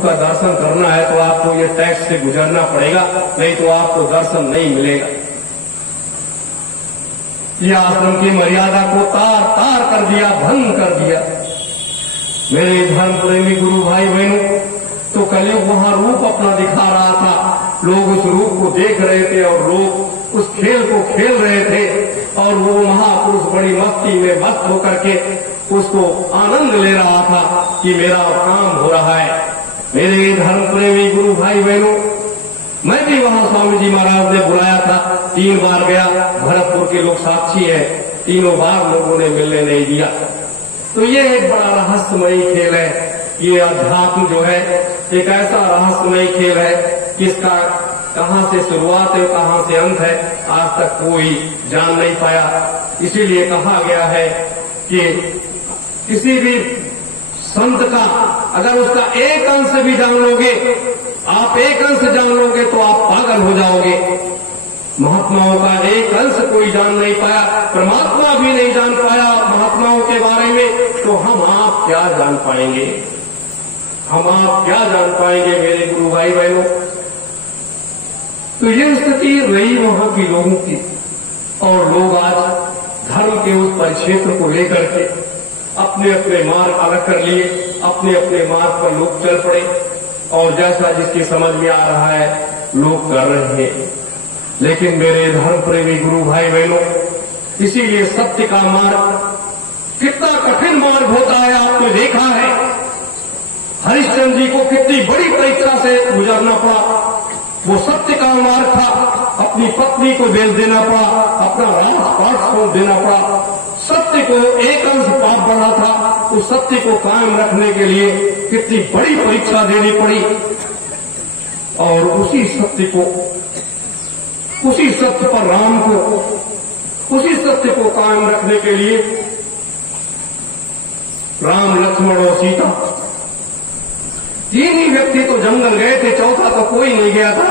का दर्शन करना है तो आपको ये टैक्स से गुजरना पड़ेगा, नहीं तो आपको दर्शन नहीं मिलेगा। ये आश्रम की मर्यादा को तार तार कर दिया, भंग कर दिया। मेरे धर्म प्रेमी गुरु भाई बहनों, तो कलयुग वहां रूप अपना दिखा रहा था, लोग उस रूप को देख रहे थे और लोग उस खेल को खेल रहे थे, और वो महापुरुष बड़ी मस्ती में मस्त होकर के उसको आनंद ले रहा था कि मेरा काम हो रहा है। मेरे धर्म प्रेमी गुरु भाई बहनों, मैं भी वहां स्वामी जी महाराज ने बुलाया था, 3 बार गया, भरतपुर के लोग साक्षी है, तीनों बार लोगों ने मिलने नहीं दिया। तो ये एक बड़ा रहस्यमयी खेल है। ये अध्यात्म जो है एक ऐसा रहस्यमयी खेल है कि इसका कहां से शुरुआत है, कहां से अंत है, आज तक कोई जान नहीं पाया। इसीलिए कहा गया है कि किसी भी संत का अगर उसका एक अंश भी जान लोगे, आप एक अंश जान लोगे तो आप पागल हो जाओगे। महात्माओं का एक अंश कोई जान नहीं पाया, परमात्मा भी नहीं जान पाया महात्माओं के बारे में, तो हम आप क्या जान पाएंगे, हम आप क्या जान पाएंगे मेरे गुरु भाई बहनों। तो ये स्थिति रही वहां की लोगों की, और लोग आज धर्म के उस परिक्षेत्र को लेकर के अपने अपने मार्ग अलग कर लिए, अपने अपने मार्ग पर लोग चल पड़े, और जैसा जिसकी समझ में आ रहा है लोग कर रहे हैं। लेकिन मेरे धर्म प्रेमी गुरु भाई बहनों, इसीलिए सत्य का मार्ग कितना कठिन मार्ग होता है आपने देखा है। हरिश्चंद्र जी को कितनी बड़ी परीक्षा से गुजरना पड़ा। वो सत्य का मार्ग था, अपनी पत्नी को बेच देना पड़ा, अपना राजपाट छोड़ देना पड़ा। सत्य को एक अंश पाप बढ़ा था, उस सत्य को कायम रखने के लिए कितनी बड़ी परीक्षा देनी पड़ी, और उसी सत्य पर राम को, उसी सत्य को कायम रखने के लिए राम, लक्ष्मण और सीता 3 ही व्यक्ति तो जंगल गए थे, चौथा तो कोई नहीं गया था।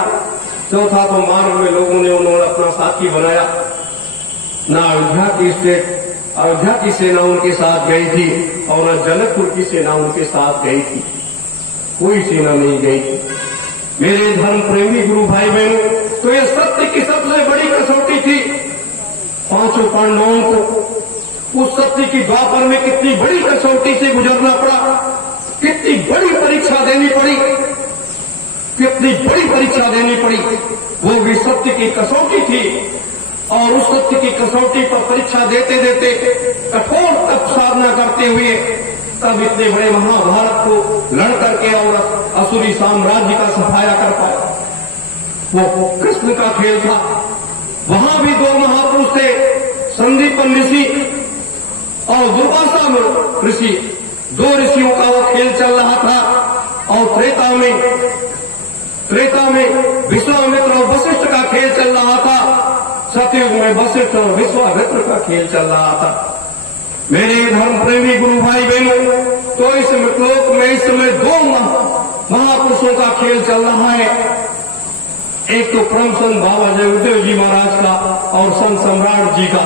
चौथा तो मार्ग में लोगों ने उन्होंने अपना साथी बनाया। ना अयोध्या की सेना उनके साथ गई थी, और न जनकपुर की सेना उनके साथ गई थी, कोई सेना नहीं गई थी। मेरे धर्म प्रेमी गुरु भाई बहनों, तो ये सत्य की सबसे बड़ी कसौटी थी। 5 पांडवों को उस सत्य की द्वापर में कितनी बड़ी कसौटी से गुजरना पड़ा, कितनी बड़ी परीक्षा देनी पड़ी, कितनी बड़ी परीक्षा देनी पड़ी। वो भी सत्य की कसौटी थी, और उस सत्य की कसौटी पर परीक्षा देते देते कठोर तप साधना करते हुए तब इतने बड़े महाभारत को लड़ करके और असुरी साम्राज्य का सफाया कर पाया। वो कृष्ण का खेल था। वहां भी 2 महापुरुष थे, संदीपन ऋषि और दुर्वासा ऋषि। 2 ऋषियों का वो खेल चल रहा था। और त्रेता में विश्वामित्र और वशिष्ठ का खेल चल रहा था। सतयुग में वशिष्ठ और विश्वामित्र का खेल चल रहा था। मेरे धर्म प्रेमी गुरु भाई बहनों, तो इस लोक में इस समय 2 महापुरुषों का खेल चल रहा है। एक तो परम संत बाबा जयदेव जी महाराज का और संत सम्राट जी का।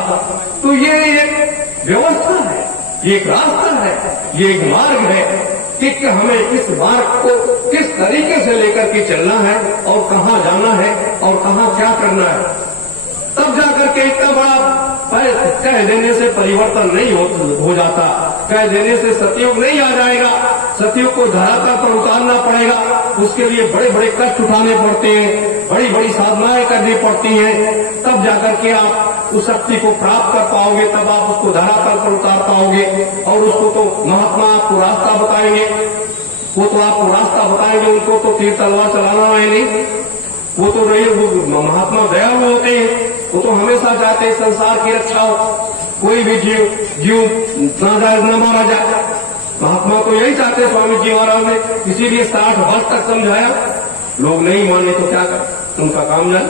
तो ये एक व्यवस्था है, ये एक रास्ता है, ये एक मार्ग है कि हमें इस मार्ग को किस तरीके से लेकर के चलना है, और कहां जाना है, और कहां क्या करना है। तब जाकर के इतना बड़ा कह देने से परिवर्तन नहीं हो जाता, कह देने से सतयुग नहीं आ जाएगा। सतयुग को धरातल पर उतारना पड़ेगा, उसके लिए बड़े बड़े कष्ट उठाने पड़ते हैं, बड़ी बड़ी साधनाएं करनी पड़ती हैं, तब जाकर के आप उस शक्ति को प्राप्त कर पाओगे, तब आप उसको धरातल पर उतार पाओगे। और उसको तो महात्मा आपको रास्ता बताएंगे, वो तो आपको रास्ता बताएंगे, उनको तो तीर तलवार चलाना है नहीं, वो तो महात्मा दयालु होते हैं, वो तो हमेशा चाहते हैं संसार की रक्षा हो, कोई भी जीव ना मारा जाए। महात्मा तो यही चाहते स्वामी जी महाराज ने, इसीलिए 60 वर्ष तक समझाया। लोग नहीं माने तो क्या कर, उनका काम जाए।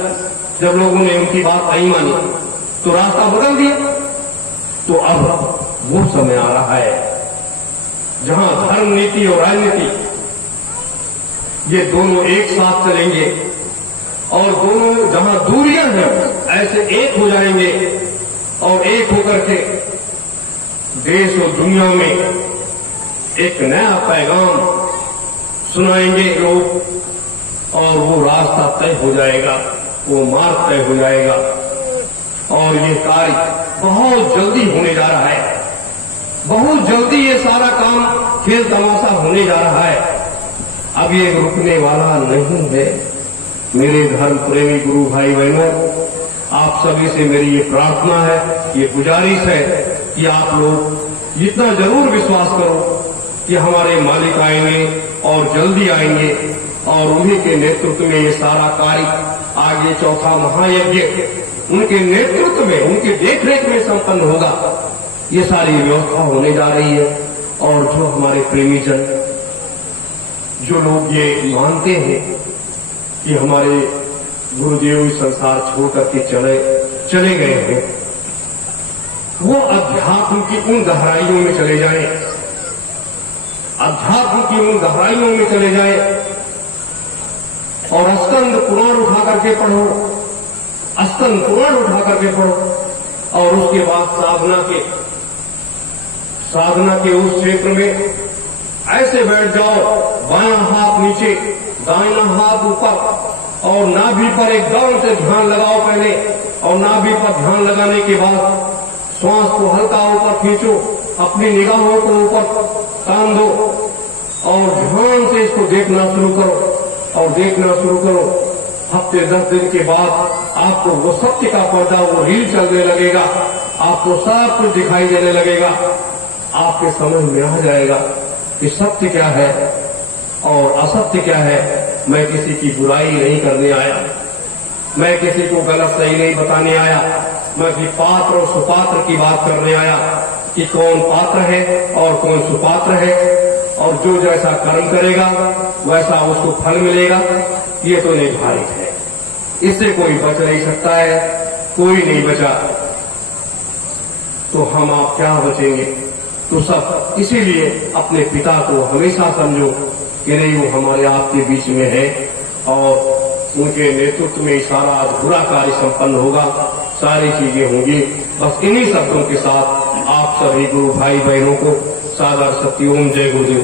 जब लोगों ने उनकी बात नहीं मानी तो रास्ता बदल दिया। तो अब वो समय आ रहा है जहां धर्म नीति और राजनीति ये दोनों एक साथ चलेंगे, और दोनों जहां दूरियां हैं ऐसे एक हो जाएंगे, और एक होकर के देश और दुनिया में एक नया पैगाम सुनाएंगे लोग, और वो रास्ता तय हो जाएगा, वो मार्ग तय हो जाएगा। और ये कार्य बहुत जल्दी होने जा रहा है, बहुत जल्दी ये सारा काम खेल तमाशा होने जा रहा है। अब ये रुकने वाला नहीं है। मेरे धर्म प्रेमी गुरु भाई बहनों, आप सभी से मेरी ये प्रार्थना है, ये गुजारिश है कि आप लोग इतना जरूर विश्वास करो कि हमारे मालिक आएंगे और जल्दी आएंगे, और उन्हीं के नेतृत्व में ये सारा कार्य आगे चौथा महायज्ञ उनके नेतृत्व में, उनके देखरेख में संपन्न होगा। ये सारी व्यवस्था होने जा रही है। और जो हमारे प्रेमी जन, जो लोग ये मानते हैं कि हमारे गुरुदेव इस संसार छोड़ करके चले गए हैं, वो अध्यात्म की उन गहराइयों में चले जाएं, अध्यात्म की उन गहराइयों में चले जाएं और स्कंद पुराण उठा करके पढ़ो, स्कंद पुराण उठा करके पढ़ो। और उसके बाद साधना के उस क्षेत्र में ऐसे बैठ जाओ, बायां हाथ नीचे, दाहिना हाथ ऊपर, और नाभि पर एकदम से ध्यान लगाओ पहले, और नाभि पर ध्यान लगाने के बाद श्वास को हल्का ऊपर खींचो, अपनी निगाहों को ऊपर तान दो और ध्यान से इसको देखना शुरू करो, और देखना शुरू करो। हफ्ते 10 दिन के बाद आपको वो सत्य का पर्दा, वो रील चलने लगेगा, आपको सब कुछ दिखाई देने लगेगा, आपके समझ में आ जाएगा कि सत्य क्या है और असत्य क्या है। मैं किसी की बुराई नहीं करने आया, मैं किसी को गलत सही नहीं बताने आया, मैं भी पात्र और सुपात्र की बात करने आया कि कौन पात्र है और कौन सुपात्र है, और जो जैसा कर्म करेगा वैसा उसको फल मिलेगा। ये तो निर्धारित है, इससे कोई बच नहीं सकता है, कोई नहीं बचा। तो हम आप क्या बचेंगे? तो सब इसीलिए अपने पिता को हमेशा समझो कि नहीं, वो हमारे आपके बीच में है और उनके नेतृत्व में सारा अधूरा कार्य संपन्न होगा, सारी चीजें होंगी। बस इन्हीं शब्दों के साथ आप सभी गुरु भाई बहनों को सादर सत्योम जय गुरुदेव।